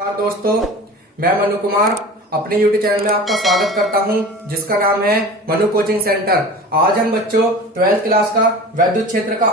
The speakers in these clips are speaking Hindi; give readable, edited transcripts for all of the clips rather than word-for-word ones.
नमस्कार दोस्तों, मैं मनु कुमार अपने YouTube चैनल में आपका स्वागत करता हूं, जिसका नाम है मनु कोचिंग सेंटर। आज हम बच्चों 12th क्लास का वैद्युत क्षेत्र का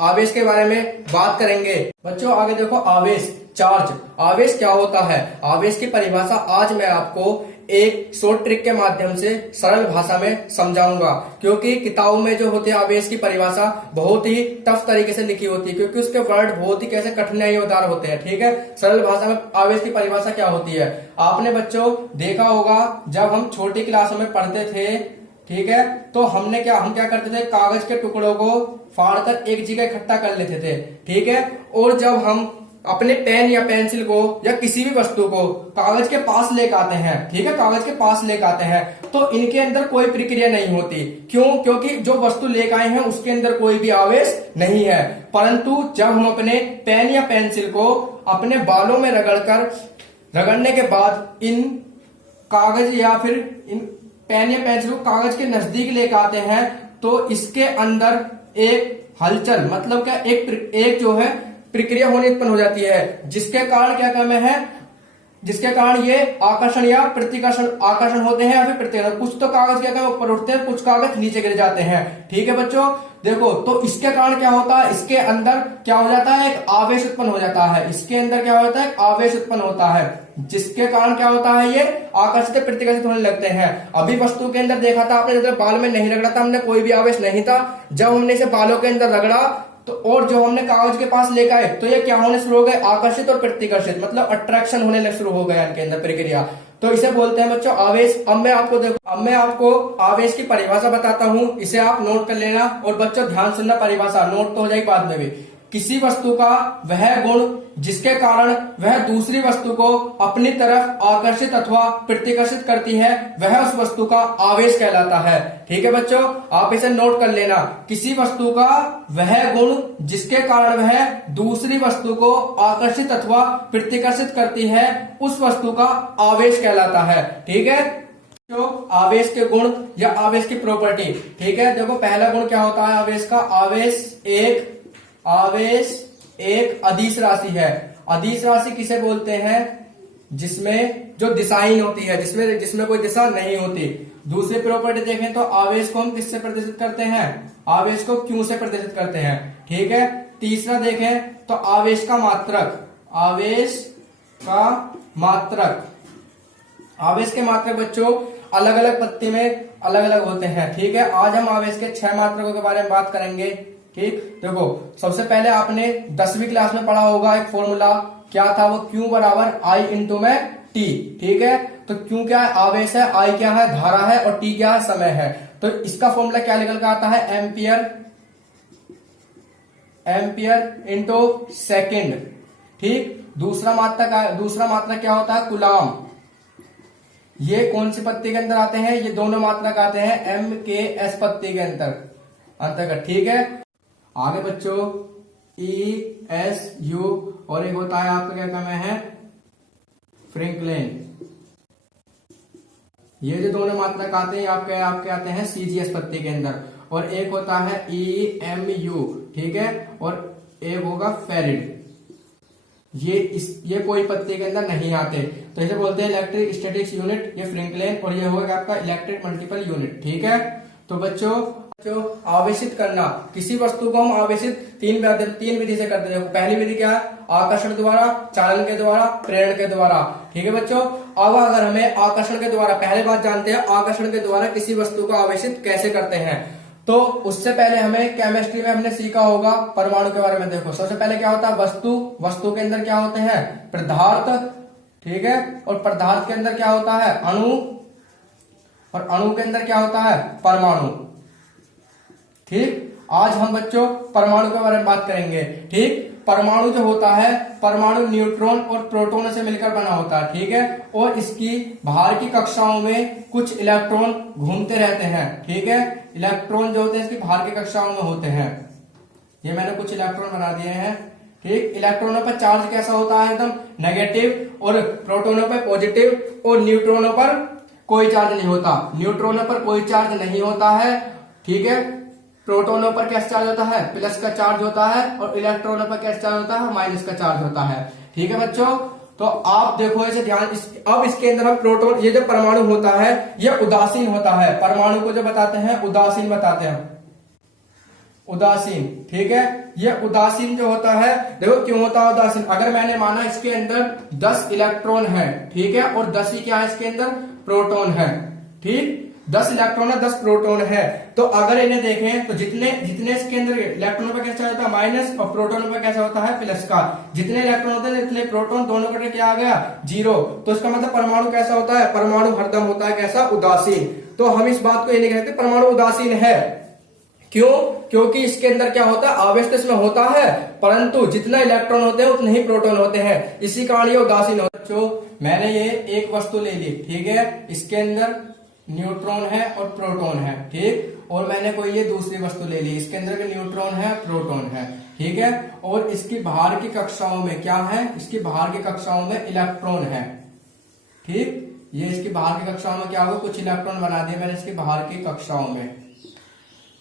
आवेश के बारे में बात करेंगे। बच्चों आगे देखो, आवेश, चार्ज। आवेश क्या होता है? आवेश की परिभाषा आज मैं आपको एक शॉर्ट ट्रिक के माध्यम से सरल भाषा में समझाऊंगा, क्योंकि किताबों में जो होती है आवेश की परिभाषा बहुत ही टफ तरीके से लिखी होती है, क्योंकि उसके वर्ड बहुत ही कैसे कठिनाइयों होते हैं। ठीक है, सरल भाषा में आवेश की परिभाषा क्या होती है आपने बच्चों देखा होगा जब हम छोटी क्लासों में पढ़ते थे। ठीक है, तो हम क्या करते थे, कागज के टुकड़ों को फाड़कर एक जगह इकट्ठा कर लेते थे। ठीक है, और जब हम अपने पेन या पेंसिल को या किसी भी वस्तु को कागज के पास लेकर आते हैं, ठीक है, कागज के पास लेकर आते हैं, तो इनके अंदर कोई प्रक्रिया नहीं होती। क्यों? क्योंकि जो वस्तु लेकर आए हैं उसके अंदर कोई भी आवेश नहीं है। परंतु जब हम अपने पेन या पेंसिल को अपने बालों में रगड़ने के बाद इन कागज या फिर इन पेन या पेंसिल को कागज के नजदीक लेकर आते हैं, तो इसके अंदर एक हलचल, मतलब क्या, एक जो है प्रक्रिया होने उत्पन्न हो जाती है, जिसके कारण क्या कहते हैं, जिसके कारण ये आकर्षण या प्रतिकर्षण, आकर्षण होते हैं या फिर प्रतिकर्षण। कुछ तो कागज क्या कहते हैं ऊपर उठते हैं, कुछ कागज नीचे गिर जाते हैं। ठीक है बच्चों, देखो तो इसके कारण क्या होता है, इसके अंदर क्या हो जाता है, एक आवेश उत्पन्न हो जाता है। इसके अंदर क्या होता है, आवेश उत्पन्न होता है, जिसके कारण क्या होता है, ये आकर्षित प्रतिकर्षित होने लगते हैं। अभी वस्तु के अंदर देखा था आपने, जब बाल में नहीं रगड़ा था हमने, कोई भी आवेश नहीं था। जब हमने इसे बालों के अंदर रगड़ा तो और जो हमने कागज के पास लेकर आए, तो ये क्या होने शुरू हो गए, आकर्षित और प्रतिकर्षित, मतलब अट्रैक्शन होने शुरू हो गया इनके अंदर प्रक्रिया। तो इसे बोलते हैं बच्चों आवेश। अब मैं आपको आवेश की परिभाषा बताता हूं, इसे आप नोट कर लेना। और बच्चों ध्यान सुनना, परिभाषा नोट तो हो जाएगी बाद में भी। किसी वस्तु का वह गुण जिसके कारण वह दूसरी वस्तु को अपनी तरफ आकर्षित अथवा प्रतिकर्षित करती है, वह उस वस्तु का आवेश कहलाता है। ठीक है बच्चों, आप इसे नोट कर लेना। किसी वस्तु का वह गुण जिसके कारण वह दूसरी वस्तु को आकर्षित अथवा प्रतिकर्षित करती है, उस वस्तु का आवेश कहलाता है। ठीक है, तो आवेश के गुण या आवेश की प्रॉपर्टी। ठीक है, देखो पहला गुण क्या होता है आवेश का, आवेश एक अदिश राशि है। अदिश राशि किसे बोलते हैं, जिसमें जो दिशाहीन होती है, जिसमें कोई दिशा नहीं होती। दूसरी प्रॉपर्टी देखें तो आवेश को हम किससे प्रदर्शित करते हैं, आवेश को क्यू से प्रदर्शित करते हैं। ठीक है, तीसरा देखें तो आवेश का मात्रक, आवेश के मात्रक बच्चों अलग अलग पत्ती में अलग अलग होते हैं। ठीक है, आज हम आवेश के 6 मात्रकों के बारे में बात करेंगे। ठीक, देखो सबसे पहले आपने 10वीं क्लास में पढ़ा होगा एक फॉर्मूला, क्या था वो, Q बराबर I इंटू में T। ठीक है, तो Q क्या है, आवेश है, I क्या है, धारा है, और T क्या है, समय है। तो इसका फॉर्मूला क्या निकल कर आता है, एम्पियर इंटू सेकेंड। ठीक, दूसरा मात्रक क्या होता है, कूलाम। ये कौन सी पत्ती के अंदर आते हैं, ये दोनों मात्रक आते हैं MKS पत्ती के अंतर्गत। ठीक है, आगे बच्चों ESU, और एक होता है आपका क्या नाम है, फ्रैंकलिन। ये जो दोनों मात्रक आते हैं आपके आते हैं CGS पत्ती के अंदर, और एक होता है EMU। ठीक है, और एक होगा फेरिड। ये कोई पत्ती के अंदर नहीं आते, तो इसे बोलते हैं इलेक्ट्रिक स्टैटिक्स यूनिट, ये फ्रैंकलिन, और ये होगा आपका इलेक्ट्रिक मल्टीपल यूनिट। ठीक है, तो बच्चों आवेशित करना, किसी वस्तु को हम आवेशित तीन विधि से करते हैं। पहली विधि क्या है, आकर्षण द्वारा, चालन के द्वारा, प्रेरण के द्वारा। ठीक है बच्चों, अब अगर हमें आकर्षण के द्वारा, पहले बात जानते हैं आकर्षण के द्वारा किसी वस्तु को आवेशित कैसे करते हैं। तो उससे पहले हमें केमिस्ट्री में हमने सीखा होगा परमाणु के बारे में। देखो सबसे पहले क्या होता है, वस्तु के अंदर क्या होते हैं, पदार्थ। ठीक है, और पदार्थ के अंदर क्या होता है, अणु, और अणु के अंदर क्या होता है, परमाणु। ठीक, आज हम बच्चों परमाणु के बारे में बात करेंगे। ठीक, परमाणु जो होता है, परमाणु न्यूट्रॉन और प्रोटॉन से मिलकर बना होता है। ठीक है, और इसकी बाहर की कक्षाओं में कुछ इलेक्ट्रॉन घूमते रहते हैं। ठीक है, इलेक्ट्रॉन जो होते हैं इसकी बाहर की कक्षाओं में होते हैं। ये मैंने कुछ इलेक्ट्रॉन बना दिए हैं। ठीक, इलेक्ट्रॉनों पर चार्ज कैसा होता है, एकदम नेगेटिव, और प्रोटोनों पर पॉजिटिव, और न्यूट्रॉनों पर कोई चार्ज नहीं होता। न्यूट्रॉनों पर कोई चार्ज नहीं होता है। ठीक है, प्रोटोनों पर कैसा चार्ज होता है, प्लस का चार्ज होता है, और इलेक्ट्रॉनों पर कैसा चार्ज होता है, माइनस का चार्ज होता है। ठीक है बच्चों, तो आप देखो ऐसे ध्यान अब इसके अंदर हम प्रोटॉन, ये जो परमाणु होता है ये उदासीन होता है। परमाणु को जो बताते हैं उदासीन बताते हैं, उदासीन। ठीक है, ये उदासीन जो होता है, देखो क्यों होता है उदासीन। अगर मैंने माना इसके अंदर 10 इलेक्ट्रॉन है, ठीक है, और 10 ही क्या है इसके अंदर प्रोटॉन है, ठीक, 10 इलेक्ट्रॉन है 10 प्रोटॉन है, तो अगर इन्हें देखें तो जितने जितने इसके अंदर इलेक्ट्रॉनों पर कैसा होता है माइनस और प्रोटॉनों पर कैसा होता है प्लस का, जितने इलेक्ट्रॉन होते हैं इतने प्रोटॉन, दोनों का क्या आ गया 0। तो इसका मतलब परमाणु कैसा होता है, परमाणु हरदम होता है कैसा, उदासीन। तो हम इस बात को ये नहीं कहते परमाणु उदासीन है, क्यों, क्योंकि इसके अंदर क्या होता है आवेश तो इसमें होता है, परंतु जितना इलेक्ट्रॉन होते हैं उतने ही प्रोटॉन होते हैं, इसी कारण ये उदासीन होता है। तो मैंने ये एक वस्तु ले ली, ठीक है, इसके अंदर न्यूट्रॉन है और प्रोटॉन है, ठीक, और मैंने कोई ये दूसरी वस्तु ले ली, इसके अंदर भी न्यूट्रॉन है प्रोटॉन है, ठीक है, और इसकी बाहर की कक्षाओं में क्या है, इसकी बाहर की कक्षाओं में इलेक्ट्रॉन है, ठीक, ये इसकी बाहर की कक्षाओं में क्या होगा, कुछ इलेक्ट्रॉन बना दिए मैंने इसकी बाहर की कक्षाओं में।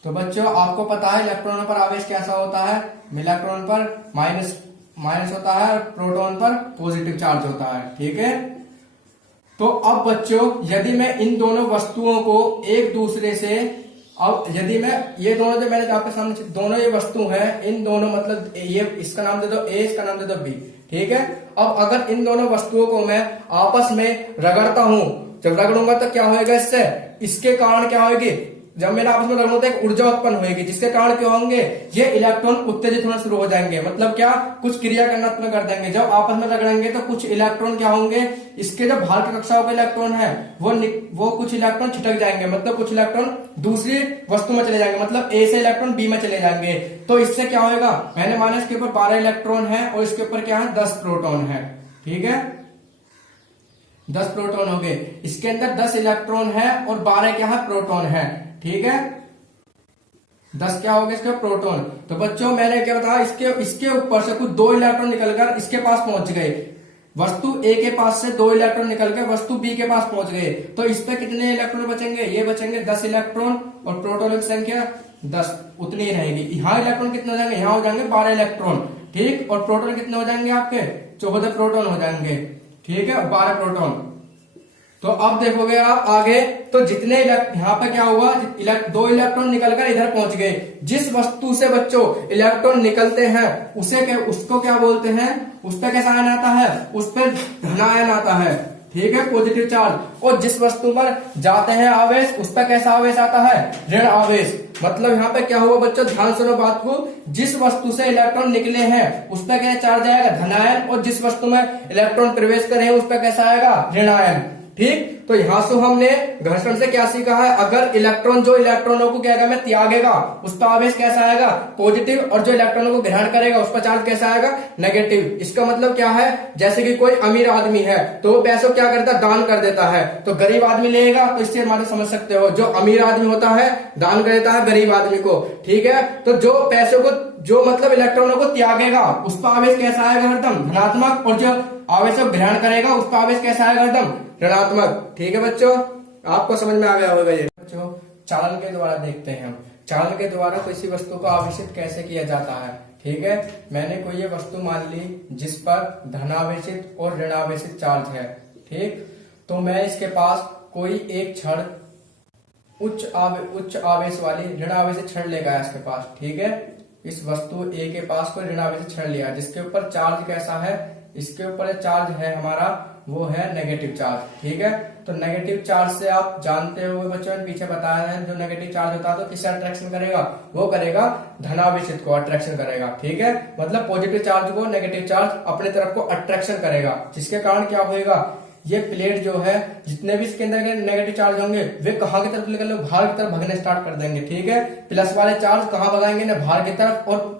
तो बच्चों आपको पता है इलेक्ट्रॉनों पर आवेश कैसा होता है, इलेक्ट्रॉन पर माइनस होता है और प्रोटॉन पर पॉजिटिव चार्ज होता है, ठीक है। तो अब बच्चों यदि मैं इन दोनों वस्तुओं को एक दूसरे से, अब यदि मैं ये दोनों जो मैंने आपके सामने दोनों ये वस्तु हैं, इन दोनों मतलब ये इसका नाम दे दो ए, इसका नाम दे दो बी, ठीक है। अब अगर इन दोनों वस्तुओं को मैं आपस में रगड़ता हूं, जब रगड़ूंगा तो क्या होएगा, इससे इसके कारण क्या होगी, जब मेरा आपस में रगड़ना होता है एक ऊर्जा उत्पन्न होगी, जिसके कारण क्या होंगे, ये इलेक्ट्रॉन उत्तेजित होना शुरू हो जाएंगे, मतलब क्या कुछ क्रिया करना उत्पन्न कर देंगे। जब आपस में रगड़ेंगे तो कुछ इलेक्ट्रॉन क्या होंगे, इसके जो बाहर की कक्षाओं के इलेक्ट्रॉन है वो कुछ इलेक्ट्रॉन छिटक जाएंगे, मतलब कुछ इलेक्ट्रॉन दूसरी वस्तु में चले जाएंगे, मतलब ए से इलेक्ट्रॉन बी में चले जाएंगे। तो इससे क्या होगा, मैंने माना इसके ऊपर 12 इलेक्ट्रॉन है और इसके ऊपर क्या है 10 प्रोटॉन है, ठीक है, 10 प्रोटॉन हो गए, इसके अंदर 10 इलेक्ट्रॉन है और 12 क्या है प्रोटॉन है, ठीक है, 10 क्या हो गया इसका प्रोटॉन। तो बच्चों मैंने क्या बताया, इसके ऊपर से कुछ 2 इलेक्ट्रॉन निकलकर इसके पास पहुंच गए, वस्तु ए के पास से 2 इलेक्ट्रॉन निकलकर वस्तु बी के पास पहुंच गए, तो इस पे कितने इलेक्ट्रॉन बचेंगे, ये बचेंगे 10 इलेक्ट्रॉन और प्रोटॉन की संख्या 10 उतनी ही रहेगी। यहाँ इलेक्ट्रॉन कितने हो जाएंगे, यहाँ हो जाएंगे 12 इलेक्ट्रॉन, ठीक, और प्रोटॉन कितने हो जाएंगे आपके 14 प्रोटॉन हो जाएंगे, ठीक है, 12 प्रोटॉन। तो अब देखोगे आप आगे, तो जितने यहाँ पे क्या हुआ, 2 इलेक्ट्रॉन निकलकर इधर पहुंच गए, जिस वस्तु से बच्चों इलेक्ट्रॉन निकलते हैं उसको क्या बोलते हैं, उस पर कैसा आयन आता है, उस पर धनायन आता है, ठीक है, पॉजिटिव चार्ज। और जिस वस्तु पर जाते हैं आवेश उस पर कैसा आवेश आता है, ऋण आवेश। मतलब यहाँ पे क्या हुआ बच्चों, ध्यान सुनो बात को, जिस वस्तु से इलेक्ट्रॉन निकले हैं उस पर क्या चार्ज आएगा, धनायन, और जिस वस्तु में इलेक्ट्रॉन प्रवेश करे उस पर कैसा आएगा, ऋणायन, ठीक। तो यहां से हमने घर्षण से क्या सीखा है, अगर इलेक्ट्रॉन जो इलेक्ट्रॉनों को क्या में त्यागेगा उस पर आवेश कैसा आएगा, पॉजिटिव, और जो इलेक्ट्रॉनों को ग्रहण करेगा उस पर चार्ज कैसा आएगा, नेगेटिव। इसका मतलब क्या है, जैसे कि कोई अमीर आदमी है तो वो पैसों क्या करता है, दान कर देता है, तो गरीब आदमी लेगा, तो इससे हमारे समझ सकते हो जो अमीर आदमी होता है दान कर देता है गरीब आदमी को, ठीक है। तो जो पैसों को, जो मतलब इलेक्ट्रॉनों को त्यागेगा उस पर आवेश कैसा आएगा, हरदम धनात्मक, और जो आवेश को ग्रहण करेगा उस पर आवेश कैसा आएगा, हरदम ऋणात्मक, ठीक है बच्चों, आपको समझ में आ गया होगा ये। बच्चों चालन के द्वारा देखते हैं हम, चालन के द्वारा किसी वस्तु को आवेशित कैसे किया जाता है, ठीक है। मैंने कोई ये वस्तु मान ली जिस पर धनावेशित और ऋणावेशित चार्ज है, ठीक, तो मैं इसके पास कोई एक क्षण उच्च आवेश वाली ऋणावेशित क्षण लेगा इसके पास, ठीक है। इस वस्तु ए के पास कोई ऋणावेशित क्षण लिया जिसके ऊपर चार्ज कैसा है, इसके ऊपर चार्ज है हमारा वो है नेगेटिव चार्ज, ठीक है। तो नेगेटिव चार्ज से आप जानते हो बच्चों ने पीछे बताया है, जो नेगेटिव चार्ज होता है तो किससे अट्रैक्शन करेगा, वो करेगा धनावेशित को अट्रैक्शन करेगा, ठीक है। मतलब पॉजिटिव चार्ज को नेगेटिव चार्ज अपने तरफ को अट्रैक्शन करेगा, जिसके कारण क्या होगा, ये प्लेट जो है जितने भी इसके अंदर नेगेटिव चार्ज होंगे वे कहाँ की तरफ निकल, बाहर की तरफ भगने स्टार्ट कर देंगे, ठीक है। प्लस वाले चार्ज कहाँ भगाएंगे ना, बाहर की तरफ,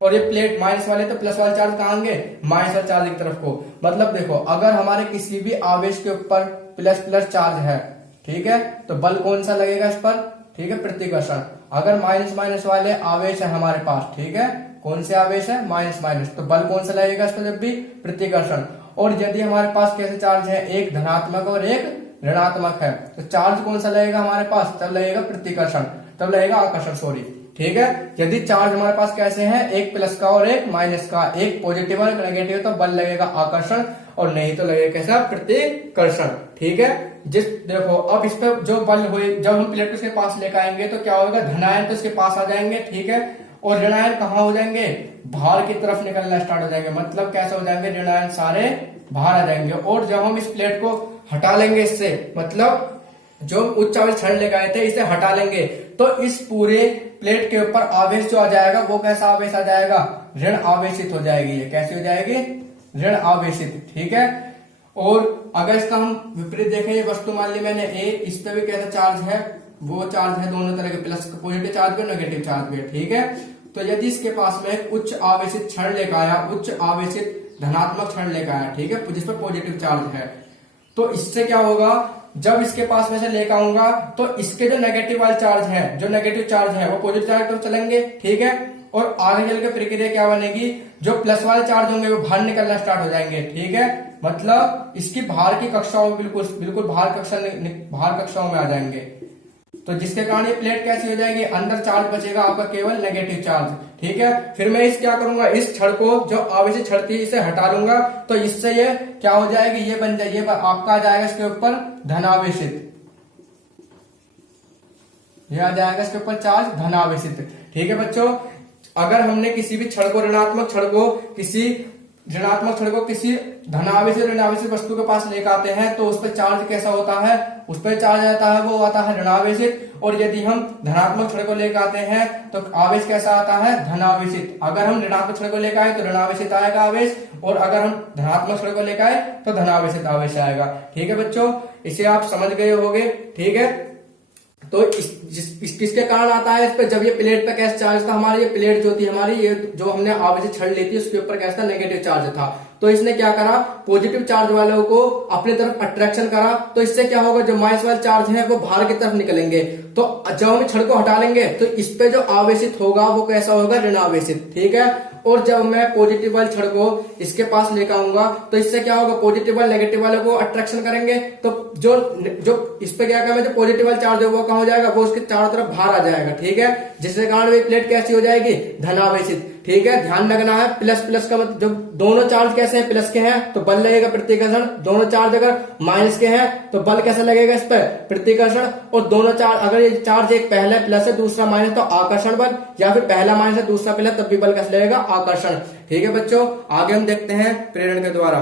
और ये प्लेट माइनस वाले तो प्लस वाले चार्ज कहाँ आएंगे, माइनस वाले चार्ज की तरफ को। मतलब देखो अगर हमारे किसी भी आवेश के ऊपर प्लस प्लस चार्ज है, ठीक है, तो बल कौन सा लगेगा इस पर, ठीक है, प्रतिकर्षण। अगर माइनस माइनस वाले आवेश है हमारे पास, ठीक है, कौन से आवेश है, माइनस माइनस, तो बल कौन सा लगेगा इस पर, जब भी प्रतिकर्षण। और यदि हमारे पास कैसे चार्ज है, एक धनात्मक और एक ऋणात्मक है, तो चार्ज कौन सा लगेगा हमारे पास, तब लगेगा प्रतिकर्षण, तब लगेगा आकर्षण, सॉरी, ठीक है। यदि चार्ज हमारे पास कैसे हैं, एक प्लस का और एक माइनस का, एक पॉजिटिव और एक नेगेटिव, तो बल लगेगा आकर्षण। और नहीं तो लगेगा कैसा, प्रतिकर्षण। ठीक है, जिस देखो अब इस पर जो बल हुए, जब हम प्लेट को इसके पास लेकर आएंगे तो क्या होगा, धनायन तो इसके पास आ जाएंगे, ठीक है, और ऋणायन कहाँ हो जाएंगे, बाहर की तरफ निकलना स्टार्ट हो जाएंगे। मतलब कैसे हो जाएंगे, ऋणायन सारे बाहर आ जाएंगे। और जब हम इस प्लेट को हटा लेंगे इससे, मतलब जो उच्च आवेश क्षण लेकर आए थे इसे हटा लेंगे, तो इस पूरे प्लेट के ऊपर आवेश जो आ जाएगा वो कैसा आवेश आ जाएगा, ऋण आवेशित हो जाएगी। ये कैसी हो जाएगी, ऋण आवेशित। ठीक है, और अगर इसका हम विपरीत देखें, ये वस्तु मान ली मैंने ए, इस पे भी कैसा चार्ज है, वो चार्ज है दोनों तरह के, प्लस पॉजिटिव चार्ज भी और नेगेटिव चार्ज भी। ठीक है, तो यदि इसके पास में उच्च आवेशित क्षण लेकर आया, उच्च आवेशित धनात्मक क्षण लेकर आया, ठीक है, जिस पर पॉजिटिव चार्ज है, तो इससे क्या होगा, जब इसके पास में से लेकर आऊंगा तो इसके जो नेगेटिव वाले चार्ज है, जो नेगेटिव चार्ज है वो पॉजिटिव चार्ज तो चलेंगे। ठीक है, और आगे चल के प्रक्रिया क्या बनेगी, जो प्लस वाले चार्ज होंगे वो बाहर निकलना स्टार्ट हो जाएंगे। ठीक है, मतलब इसकी बाहर की कक्षाओं में बिल्कुल बाहर कक्षाओं में आ जाएंगे। तो जिसके कारण ये प्लेट कैसी हो जाएगी, अंदर चार्ज बचेगा आपका केवल नेगेटिव चार्ज। ठीक है, फिर मैं इस क्या करूंगा, इस छड़ को जो आवेशित छड़ थी इसे हटा लूंगा, तो इससे ये क्या हो जाएगी, ये बन जाएगी, ये आपका आ जाएगा इसके ऊपर धनावेशित, ये आ जाएगा इसके ऊपर चार्ज धनावेशित। ठीक है बच्चों, अगर हमने किसी भी छड़ को ऋणात्मक छड़ को किसी धनावेशित ऋणावेशित वस्तु के पास लेकर आते हैं तो उस पर चार्ज कैसा होता है, उस पर चार्ज आता है वो आता है ऋणावेशित। और यदि हम धनात्मक छड़ को लेकर आते हैं तो आवेश कैसा आता है, धनावेशित। अगर हम ऋणात्मक छड़ को लेकर आए तो ऋणावेशित आएगा आवेश, और अगर हम धनात्मक छड़ को लेकर आए तो धनावेशित आवेश आएगा। ठीक है बच्चों, इसे आप समझ गए होंगे। ठीक है, तो किसके कारण आता है इस पे, जब ये प्लेट पे कैसा चार्ज था हमारी, ये प्लेट जो थी हमारी, ये जो हमने आवेशित छड़ ली थी उसके ऊपर कैसा था, नेगेटिव चार्ज था। तो इसने क्या करा, पॉजिटिव चार्ज वालों को अपनी तरफ अट्रैक्शन करा, तो इससे क्या होगा, जो माइनस वाले चार्ज है वो बाहर की तरफ निकलेंगे। तो जब हम छड़ को हटा लेंगे तो इस पे जो आवेशित होगा वो कैसा होगा, ऋणावेशित। ठीक है, और जब मैं पॉजिटिव वाले छड़ को इसके पास लेकर आऊंगा तो इससे क्या होगा, पॉजिटिव वाले नेगेटिव वाले को अट्रैक्शन करेंगे, तो जो इस पे क्या करेगा, जो पॉजिटिव वाला चार्ज है वो कहाँ हो जाएगा, वो उसके चारों तरफ बाहर आ जाएगा। ठीक है, जिसके कारण ये प्लेट कैसी हो जाएगी, धनावेशित। ठीक है, ध्यान रखना है, प्लस प्लस का मतलब जब दोनों चार्ज कैसे हैं, प्लस के हैं तो बल लगेगा प्रतिकर्षण, दोनों चार्ज अगर माइनस के हैं तो बल कैसा लगेगा इस पर, प्रतिकर्षण। और दोनों चार्ज, अगर ये चार्ज एक पहला प्लस है दूसरा माइनस तो आकर्षण बल, या फिर पहला माइनस है दूसरा प्लस तब भी बल कैसा लगेगा, आकर्षण। ठीक है बच्चों, आगे हम देखते हैं प्रेरण के द्वारा।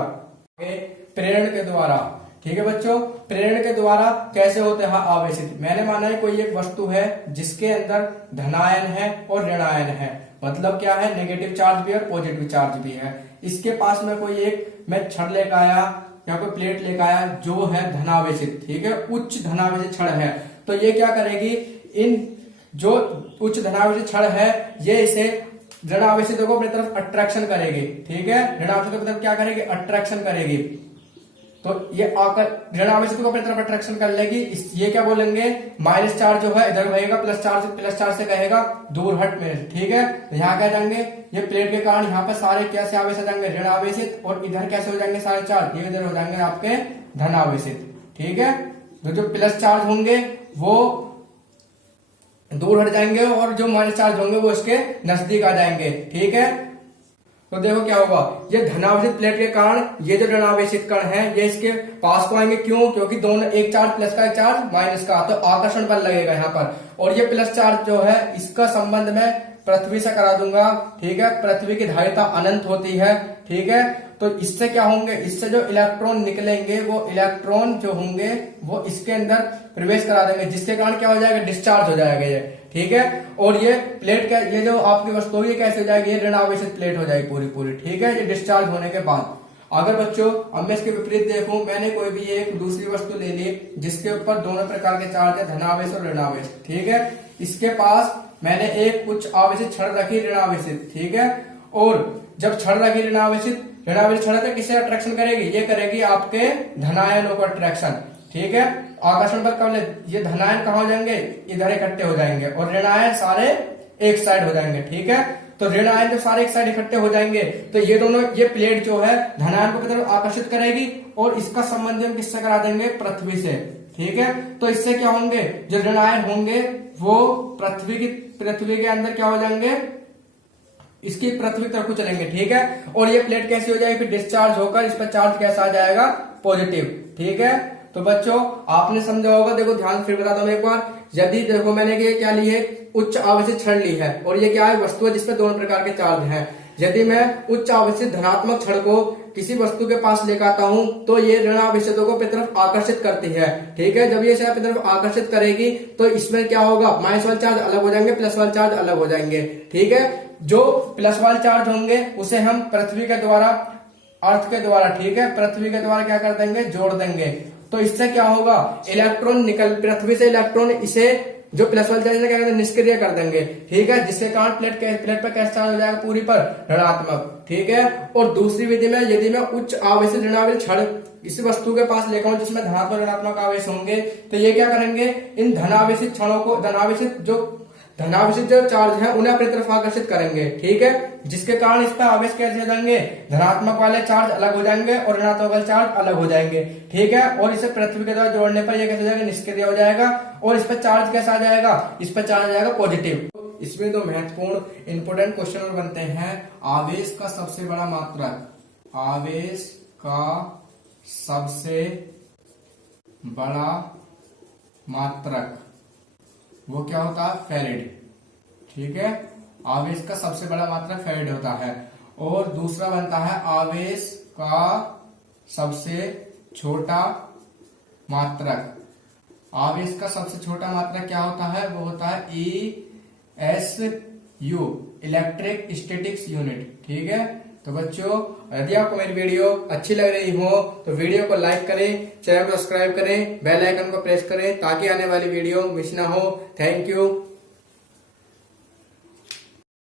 प्रेरण के द्वारा, ठीक है बच्चों, प्रेरण के द्वारा कैसे होते हैं आवेशित। मैंने माना है कोई एक वस्तु है जिसके अंदर धनायन है और ऋणायन है, मतलब क्या है, नेगेटिव चार्ज भी और पॉजिटिव चार्ज भी है। इसके पास में कोई एक मैं छड़ लेकर आया या कोई प्लेट लेकर आया जो है धनावेशित, ठीक है, उच्च धनावेशित छड़ है, तो ये क्या करेगी, इन जो उच्च धनावेशित छड़ है ये इसे ऋणावेशित को अपनी तरफ अट्रैक्शन करेगी। ठीक है, ऋणावेशित को तरफ क्या करेगी, अट्रैक्शन करेगी। तो ये आकर ऋणावेशित को अपनी तरफ अट्रैक्शन कर लेगी। ये क्या बोलेंगे, माइनस चार्ज जो है इधर रहेगा, प्लस चार्ज से कहेगा दूर हट में। ठीक है, तो यहाँ क्या जाएंगे, ये प्लेट के कारण यहाँ पर सारे कैसे आवेश आ जाएंगे, ऋणावेशित, और इधर कैसे हो जाएंगे सारे चार्ज, ये इधर हो जाएंगे आपके धनावेशित। ठीक है, तो जो प्लस चार्ज होंगे वो दूर हट जाएंगे और जो माइनस चार्ज होंगे वो इसके नजदीक आ जाएंगे। ठीक है, तो देखो क्या होगा, ये धनावेशित प्लेट के कारण ये जो ऋणावेशित कण है ये इसके पास को आएंगे, क्यों, क्योंकि दोनों, एक चार्ज प्लस का एक चार्ज माइनस का, तो आकर्षण बल लगेगा यहाँ पर। और ये प्लस चार्ज जो है इसका संबंध मैं पृथ्वी से करा दूंगा। ठीक है, पृथ्वी की धारिता अनंत होती है। ठीक है, तो इससे क्या होंगे, इससे जो इलेक्ट्रॉन निकलेंगे वो इलेक्ट्रॉन जो होंगे वो इसके अंदर प्रवेश करा देंगे, जिसके कारण क्या हो जाएगा, डिस्चार्ज हो जाएगा ये। ठीक है, और ये प्लेट का, ये जो आपकी वस्तु होगी कैसे हो जाएगी, ये ऋणावेशित प्लेट हो जाएगी पूरी। ठीक है, ये डिस्चार्ज होने के बाद। अगर बच्चों अब मैं इसके विपरीत देखूं, मैंने कोई भी एक दूसरी वस्तु ले ली जिसके ऊपर दोनों प्रकार के चार्ज है, धनावेश और ऋणावेश। ठीक है, इसके पास मैंने एक उच्च आवेशित छड़ रखी ऋणावेशित। ठीक है, और जब छड़ रखी ऋणावेशित छड़ है तो किसे अट्रैक्शन करेगी, ये करेगी आपके धनायनों को अट्रैक्शन। ठीक है, आकर्षण बल कब, ये धनायन कहाँ हो जाएंगे, इधर इकट्ठे हो जाएंगे, और ऋणायन सारे एक साइड हो जाएंगे। ठीक है, तो ऋणायन जब सारे एक साइड इकट्ठे हो जाएंगे तो ये दोनों, ये प्लेट जो है धनायन को तरफ आकर्षित करेगी, और इसका संबंध हम किससे करा देंगे, पृथ्वी से। ठीक है, तो इससे क्या होंगे, जो ऋणायन होंगे वो पृथ्वी के अंदर क्या हो जाएंगे, इसकी पृथ्वी की तरफ को चलेंगे, ठीक है। और ये प्लेट कैसी हो जाएगी, फिर डिस्चार्ज होकर इस पर चार्ज कैसा आ जाएगा, पॉजिटिव, ठीक है। तो बच्चों आपने समझा होगा, देखो ध्यान फिर बताता हूं एक बार। यदि देखो मैंने ये क्या ली है, उच्च आवेशित क्षण ली है, और ये क्या है, वस्तु है जिसमें दोनों प्रकार के चार्ज हैं। यदि मैं उच्च आवेशित धनात्मक क्षण को किसी वस्तु के पास लेकर आता हूं तो ये ऋण आवेशितों को अपनी तरफ आकर्षित करती है, ठीक है। जब ये इसे अपनी तरफ आकर्षित करेगी तो इसमें क्या होगा, माइनस वाले चार्ज अलग हो जाएंगे, प्लस वाले चार्ज अलग हो जाएंगे, ठीक है। जो प्लस वाले चार्ज होंगे उसे हम पृथ्वी के द्वारा, अर्थ के द्वारा, ठीक है, पृथ्वी के द्वारा क्या कर देंगे, जोड़ देंगे। तो इससे क्या होगा, इलेक्ट्रॉन निकल, पृथ्वी से इलेक्ट्रॉन इसे जो प्लस वाले चार्ज क्या कहते हैं, निष्क्रिय कर देंगे, ठीक है। जिसके कारण प्लेट पर कैसा चार्ज हो जाएगा, पूरी पर ऋणात्मक, ठीक है। और दूसरी विधि में यदि मैं उच्च आवेशित ऋणावेशित क्षण इस वस्तु के पास लेकर जिसमें धनात्मक ऋणात्मक आवेश होंगे, तो ये क्या करेंगे, इन धनावेशित क्षणों को, धनावेशित जो चार्ज है उन्हें अपनी तरफ आकर्षित करेंगे, ठीक है। जिसके कारण इस पर आवेश कैसे हो जाएंगे, धनात्मक वाले चार्ज अलग हो जाएंगे और ऋणात्मक वाले चार्ज अलग हो जाएंगे, ठीक है। और इसे पृथ्वी के द्वारा जोड़ने पर यह कैसे हो जाएगा, निष्क्रिय हो जाएगा, और इस पर चार्ज कैसा आ जाएगा, इस पर चार्ज आ जाएगा पॉजिटिव। इसमें दो महत्वपूर्ण इंपोर्टेंट क्वेश्चन और बनते हैं। आवेश का सबसे बड़ा मात्रक, आवेश का सबसे बड़ा मात्रक वो क्या होता है, फेरेड, ठीक है। आवेश का सबसे बड़ा मात्रक फेरेड होता है। और दूसरा बनता है आवेश का सबसे छोटा मात्रक। आवेश का सबसे छोटा मात्रक क्या होता है, वो होता है ESU, इलेक्ट्रिक स्टैटिक्स यूनिट, ठीक है। तो बच्चों यदि आपको मेरी वीडियो अच्छी लग रही हो तो वीडियो को लाइक करें, चैनल को सब्सक्राइब करें, बेल आइकन को प्रेस करें ताकि आने वाली वीडियो मिस ना हो। Thank you.